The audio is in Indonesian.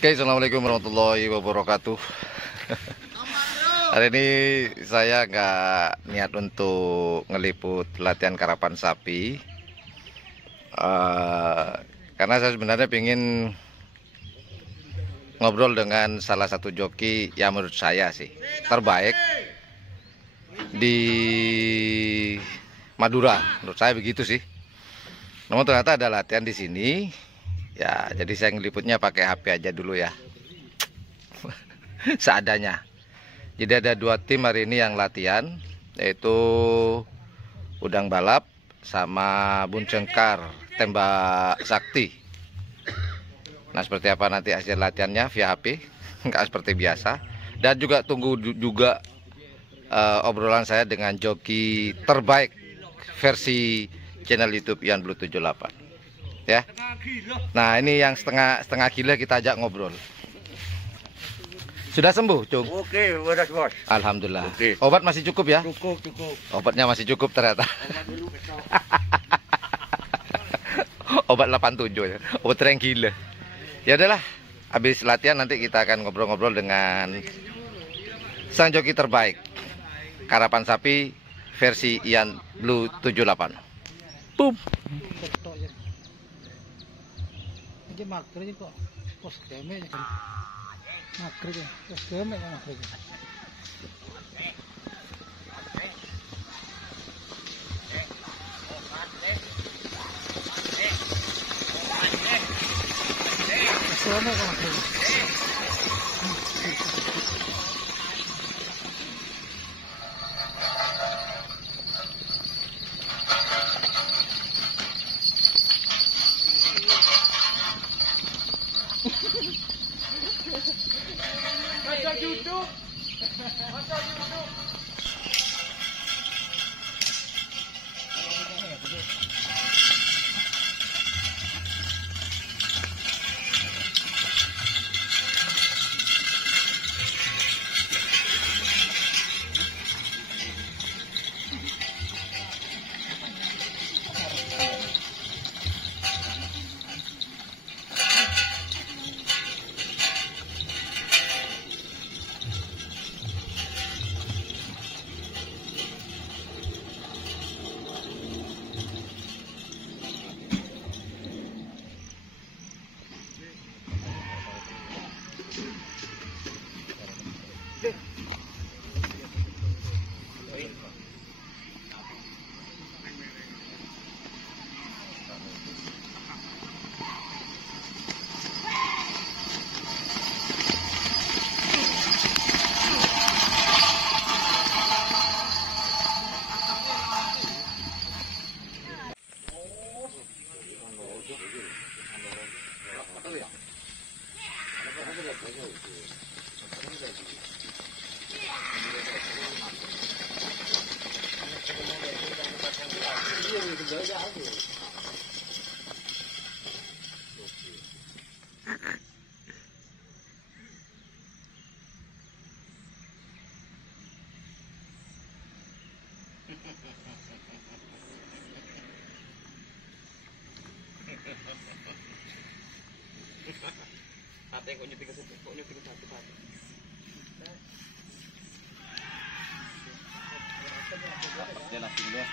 Oke, assalamualaikum warahmatullahi wabarakatuh. Hari ini saya nggak niat untuk ngeliput latihan karapan sapi, karena saya sebenarnya ingin ngobrol dengan salah satu joki yang menurut saya sih terbaik di Madura. Menurut saya begitu sih. Namun ternyata ada latihan di sini. Ya, jadi saya ngeliputnya pakai HP aja dulu ya. Seadanya. Jadi ada dua tim hari ini yang latihan, yaitu udang balap sama buncengkar tembak sakti. Nah, seperti apa nanti hasil latihannya via HP, nggak seperti biasa. Dan juga tunggu juga obrolan saya dengan joki terbaik versi channel YouTube Ian Blue 78. Ya. Nah, ini yang setengah gila kita ajak ngobrol. Sudah sembuh, Cung? Oke, udah bos. Alhamdulillah. Oke. Obat masih cukup ya? Cukup. Obatnya masih cukup ternyata. Obat 87 ya. Obat yang gila. Ya udahlah, habis latihan nanti kita akan ngobrol-ngobrol dengan sang joki terbaik karapan sapi versi Ian Blue 78. Boom. Ini mager kok pos deme kan mager ya pos deme kan mager deme kan mager. Masa duduk. Ate kok nyetik ke satu. Dia langsung deh.